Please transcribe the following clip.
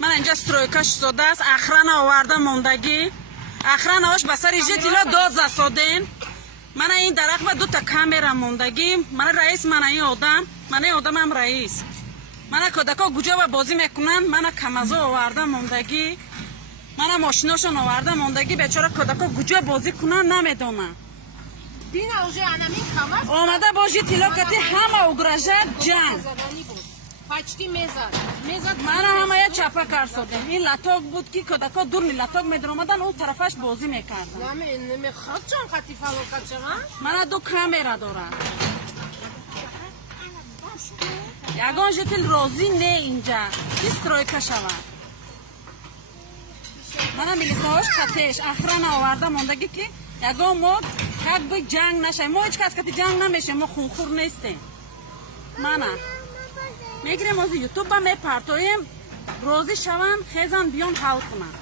من اینجا سترویکاش زده است. اخران آورده موندگی. اخران آوش بسر جتیلا داد زسادین. من این درخت با 2 تا کامرا موندگی. من رئیس من این آدم هم رئیس. من کودکا گوجا و بازی میکنن. من کمازو آورده موندگی. من ماشیناشون آورده موندگی. بیچاره کودکا گوجا بازی کنن نمیدونن. Bine уже она мехамас. آمده باشی تیلا کتی همه اگرجت جنگ. Почти мезад. Мезад. من همه یه چپه کار سودیم. این لطاق بود که کودکا دور لطاق میدرامدن اون طرفش بازی میکردن. نمیخواد چون خطی فلوکت شما؟ من 2 کامرا دارم. یگان جتل راضی نه اینجا. استرویکا شود. من میلیساش خطش اخران آورده موندگی که یگان ما حق به جنگ نشه. ما هیچ کس که جنگ نمیشه. ما خونخور نیستیم. من میگیریم از یوتیوب با میپرتویم روزی شوم خیزن بیان حال کنم.